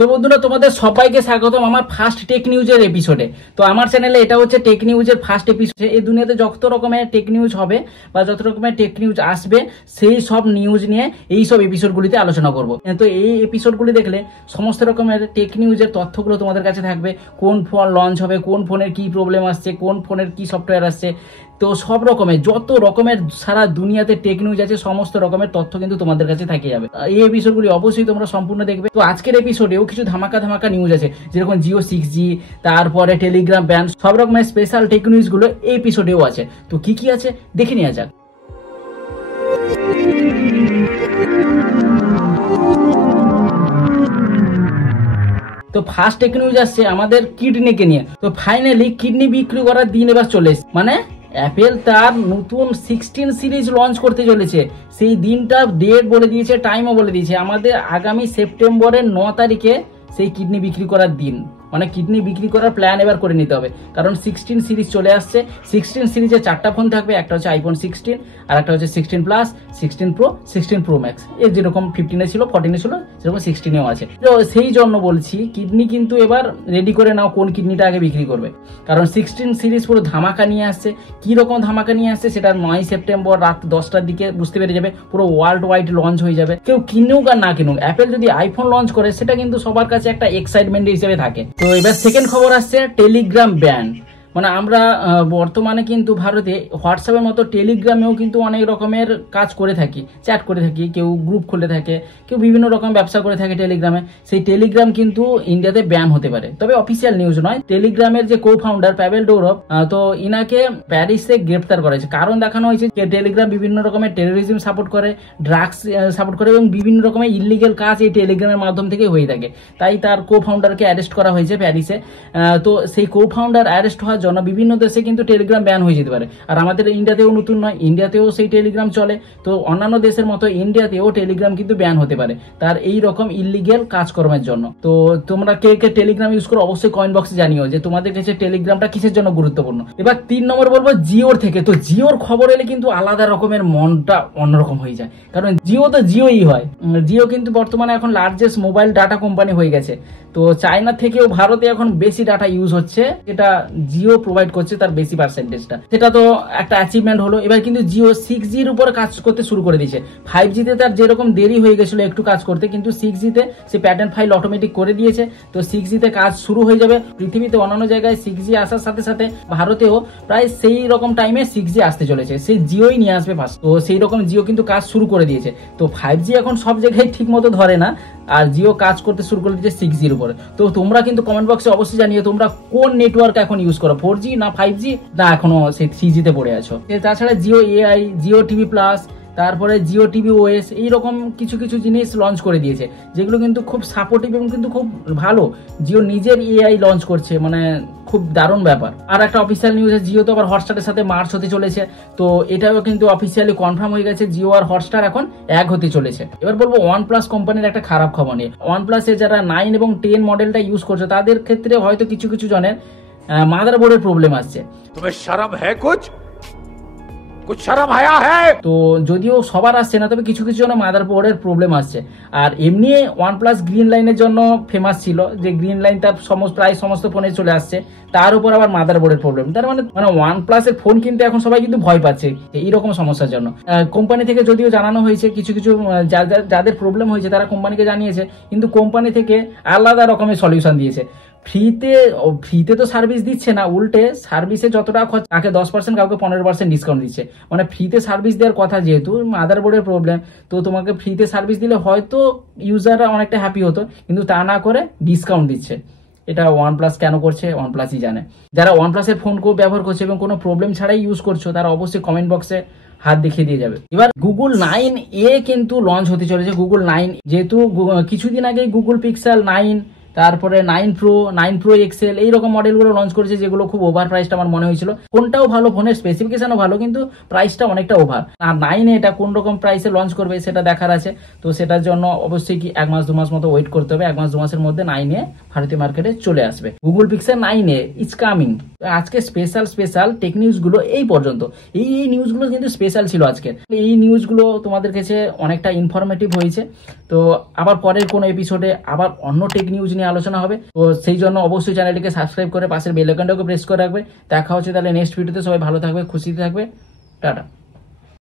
তো বন্ধুরা তোমাদের সবাইকে স্বাগতম আমার ফার্স্ট টেক নিউজের এপিসোডে। তো আমার চ্যানেলে এটা হচ্ছে টেক নিউজের ফার্স্ট এপিসোড। এই দুনিয়াতে যত রকমের টেক নিউজ হবে বা যত রকমের টেক নিউজ আসবে সেই সব নিউজ নিয়ে এই সব এপিসোডগুলিতে আলোচনা করব। তো এই এপিসোডগুলি দেখলে সমস্ত রকমের টেক নিউজের তথ্যগুলো তোমাদের কাছে থাকবে। কোন ফোন লঞ্চ হবে, কোন ফোনের কি প্রবলেম আসছে, কোন ফোনের কি সফটওয়্যার আসছে, তো সব রকমের যত রকমের সারা দুনিয়াতে টেক নিউজ আছে সমস্ত রকমের তথ্য কিন্তু তোমাদের কাছে থেকে যাবে। এই এপিসোডগুলি অবশ্যই তোমরা সম্পূর্ণ দেখবে। তো আজকের এপিসোডেও কিছু ধামাকা নিউজ আছে, যেরকম জিও 6G, তারপরে টেলিগ্রাম ব্যান, সব রকমের স্পেশাল টেক নিউজগুলো এই এপিসোডেও আছে। তো কি আছে দেখে নেওয়া যাক। তো ফার্স্ট টেক নিউজ আসছে আমাদের কিডনিকে নিয়ে। তো ফাইনালি কিডনি বিক্রি করার দিন এবার চলে এসেছে, মানে অ্যাপেল তার নতুন 16 সিরিজ লঞ্চ করতে চলেছে। সেই দিনটা ডেট বলে দিয়েছে, টাইমও বলে দিয়েছে, আমাদের আগামী সেপ্টেম্বরের 9 তারিখে সেই কিডনি বিক্রি করার দিন। মানে কিডনি বিক্রি করার প্ল্যান এবার করে নিতে হবে, কারণ 16 সিরিজ চলে আসছে। 16 সিরিজে 4টা ফোন থাকবে, একটা হচ্ছে আইফোন 16, আর একটা হচ্ছে 16 প্লাস, 16 প্রো, 16 প্রো ম্যাক্স। এর যেরকম 15-এ ছিল, 14-এ ছিল, সেরকম 16-এও আছে। তো সেই জন্য বলছি কিডনি কিন্তু এবার রেডি করে নাও কোন কিডনিটা আগে বিক্রি করবে, কারণ 16 সিরিজ পুরো ধামাকা নিয়ে আসছে। কি রকম ধামাকা নিয়ে আসছে সেটা 9 সেপ্টেম্বর রাত 10টার দিকে বুঝতে পেরে যাবে। পুরো ওয়ার্ল্ড ওয়াইড লঞ্চ হয়ে যাবে। কেউ কিনুক আর না কিনুক, অ্যাপেল যদি আইফোন লঞ্চ করে সেটা কিন্তু সবার কাছে একটা এক্সাইটমেন্ট হিসেবে থাকে। তো এবার সেকেন্ড খবর আসছে টেলিগ্রাম ব্যান। মানে আমরা বর্তমানে কিন্তু ভারতে হোয়াটসঅ্যাপের মতো টেলিগ্রামেও কিন্তু অনেক রকমের কাজ করে থাকি, চ্যাট করে থাকি, কেউ গ্রুপ খুলে থাকে, কেউ বিভিন্ন রকম ব্যবসা করে থাকে টেলিগ্রামে। সেই টেলিগ্রাম কিন্তু ইন্ডিয়াতে ব্যান হতে পারে, তবে অফিসিয়াল নিউজ নয়। টেলিগ্রামের যে কো ফাউন্ডার প্যাভেল ডুরভ, তো ইনাকে প্যারিসে গ্রেপ্তার করা হয়েছে। কারণ দেখানো হয়েছে যে টেলিগ্রাম বিভিন্ন রকমের টেরোরিজম সাপোর্ট করে, ড্রাগস সাপোর্ট করে এবং বিভিন্ন রকমের ইলিগেল কাজ এই টেলিগ্রামের মাধ্যম থেকে হয়ে থাকে। তাই তার কো ফাউন্ডারকে অ্যারেস্ট করা হয়েছে প্যারিসে। তো সেই কো ফাউন্ডার অ্যারেস্ট হওয়ার জন্য বিভিন্ন দেশে কিন্তু টেলিগ্রাম ব্যান হয়ে যেতে পারে। আর আমাদের ইন্ডিয়াতেও নতুন নয়, ইন্ডিয়াতেও সেই টেলিগ্রাম চলে। তো অন্যান্য দেশের মতো ইন্ডিয়াতেও টেলিগ্রাম কিন্তু ব্যান হতে পারে তার এই রকম ইলিগেল কাজকর্মের জন্য। তো তোমরা কে কে টেলিগ্রাম ইউজ করো অবশ্যই কমেন্ট বক্সে জানিও যে তোমাদের কাছে টেলিগ্রামটা কিসের জন্য গুরুত্বপূর্ণ। এবার 3 নম্বর বলবো জিওর থেকে। তো জিওর খবর এলে কিন্তু আলাদা রকমের মনটা অন্যরকম হয়ে যায়, কারণ জিও তো জিওই হয়। জিও কিন্তু বর্তমানে এখন লার্জেস্ট মোবাইল ডাটা কোম্পানি হয়ে গেছে। তো চায়না থেকেও ভারতে এখন বেশি ডাটা ইউজ হচ্ছে, যেটা জিও প্রোভাইড করছে তার বেশি পার্সেন্টেজটা। সেটা তো একটা অ্যাচিভমেন্ট হলো। এবার কিন্তু জিও 6Gর উপর কাজ করতে শুরু করে দিয়েছে। 5Gতে তার যেরকম দেরি হয়ে গেছিল একটু কাজ করতে, কিন্তু 6Gতে সে প্যাটার্ন ফাইল অটোমেটিক করে দিয়েছে। তো 6Gতে কাজ শুরু হয়ে যাবে। পৃথিবীতে অন্যান্য জায়গায় 6G আসার সাথে সাথে ভারতেও প্রায় সেই রকম টাইমে 6G আসতে চলেছে। সেই জিওই নিয়ে আসবে ফার্স্ট। তো সেই রকম জিও কিন্তু কাজ শুরু করে দিয়েছে। তো 5G এখন সব জায়গায় ঠিক মতো ধরে না, আর জিও কাজ করতে শুরু করে দিয়েছে 6Gর উপরে। তো তোমরা কিন্তু কমেন্ট বক্সে অবশ্যই জানিও তোমরা কোন নেটওয়ার্ক এখন ইউজ করো, 4G না 5G, না এখনো সেই 3Gতে পড়ে আছো। তাছাড়া Jio AI, Jio TV plus, তারপরে জিও টিভি ওএস, এইরকম কিছু জিনিস লঞ্চ করে দিয়েছে, যেগুলো কিন্তু খুব সাপোর্টিভ এবং কিন্তু খুব ভালো। জিও নিজের AI লঞ্চ করছে, মানে খুব দারুণ ব্যাপার। আর একটা অফিসিয়াল নিউজ আছে, জিও তো আবার হটস্টারের সাথে মার্চ হতে চলেছে। তো এটাও কিন্তু অফিসিয়ালি কনফার্ম হয়ে গেছে, জিও আর হটস্টার এখন এক হতে চলেছে। এবার বলবো OnePlus কোম্পানির একটা খারাপ খবর নিয়ে। OnePlus-এ যারা 9 এবং 10 মডেলটা ইউজ করছে তাদের ক্ষেত্রে হয়তো কিছু জনের মাদারবোর্ডের প্রবলেম আসছে। तुम्हें शर्म है कुछ शर्म आया है? তো যদিও সবার আসছে না, তবে কিছু জনের মাদারবোর্ডের প্রবলেম আসছে। আর এমনি OnePlus গ্রিন লাইনের জন্য ফেমাস ছিল, যে গ্রিন লাইন তার প্রায় সমস্ত ফোনে চলে আসছে। তার উপর আবার মাদারবোর্ডের প্রবলেম, তার মানে OnePlus এর ফোন কিনতে এখন সবাই কিন্তু ভয় পাচ্ছে এইরকম সমস্যার জন্য। কোম্পানি থেকে যদিও জানানো হয়েছে কিছু যাদের প্রবলেম হয়েছে তারা কোম্পানিকে জানিয়েছে, কিন্তু কোম্পানি থেকে আলাদা রকমের সলিউশন দিয়েছে। ফ্রিতে তো সার্ভিস দিচ্ছে না, উল্টে সার্ভিসে যতটা খরচ তাকে 10%, কাউকে 15% ডিসকাউন্ট দিচ্ছে। মানে ফ্রিতে সার্ভিস দেওয়ার কথা, যেহেতু মাদারবোর্ডের প্রবলেম, তো তোমাকে ফ্রিতে সার্ভিস দিলে হয়তো ইউজাররা অনেকটা হ্যাপি হতো, কিন্তু তা না করে ডিসকাউন্ট দিচ্ছে। এটা OnePlus কেন করছে OnePlus-ই জানে। যারা OnePlus-এর ফোন ব্যবহার করছে এবং কোনো প্রবলেম ছাড়াই ইউজ করছো তারা অবশ্যই কমেন্ট বক্সে হাত দেখিয়ে দিয়ে যাবে। এবার Google 9A কিন্তু লঞ্চ হতে চলেছে। Google 9, যেহেতু কিছুদিন আগেই Google Pixel 9 তারপরে 9 Pro XL এইরকম মডেলগুলো লঞ্চ করেছে, যেগুলো খুব ওভার প্রাইসটা আমার মনে হয়েছিল। কোনটাও ভালো, ফোনের স্পেসিফিকেশনও ভালো, কিন্তু প্রাইসটা অনেকটা ওভার। আর 9 এটা কোন রকম প্রাইসে লঞ্চ করবে সেটা দেখার আছে। তো সেটার জন্য অবশ্যই কি 1 মাস 2 মাস মতো ওয়েট করতে হবে। 1 মাস 2 মাসের মধ্যে 9 ভারতীয় মার্কেটে চলে আসবে। Google pixel 9 it's coming. আজকে স্পেশাল টেক নিউজগুলো এই পর্যন্ত। এই নিউজগুলো কিন্তু স্পেশাল ছিল আজকে। এই নিউজগুলো তোমাদের কাছে অনেকটা ইনফরমেটিভ হয়েছে। তো আবার পরের কোনো এপিসোডে আবার অন্য টেক নিউজ নিয়ে আলোচনা হবে। তো সেই জন্য অবশ্যই চ্যানেলটিকে সাবস্ক্রাইব করে পাশের বেল আইকনটাকে প্রেস করে রাখবে। দেখা হচ্ছে তাহলে নেক্সট ভিডিওতে। সবাই ভালো থাকবে, খুশিতে থাকবে। টাটা।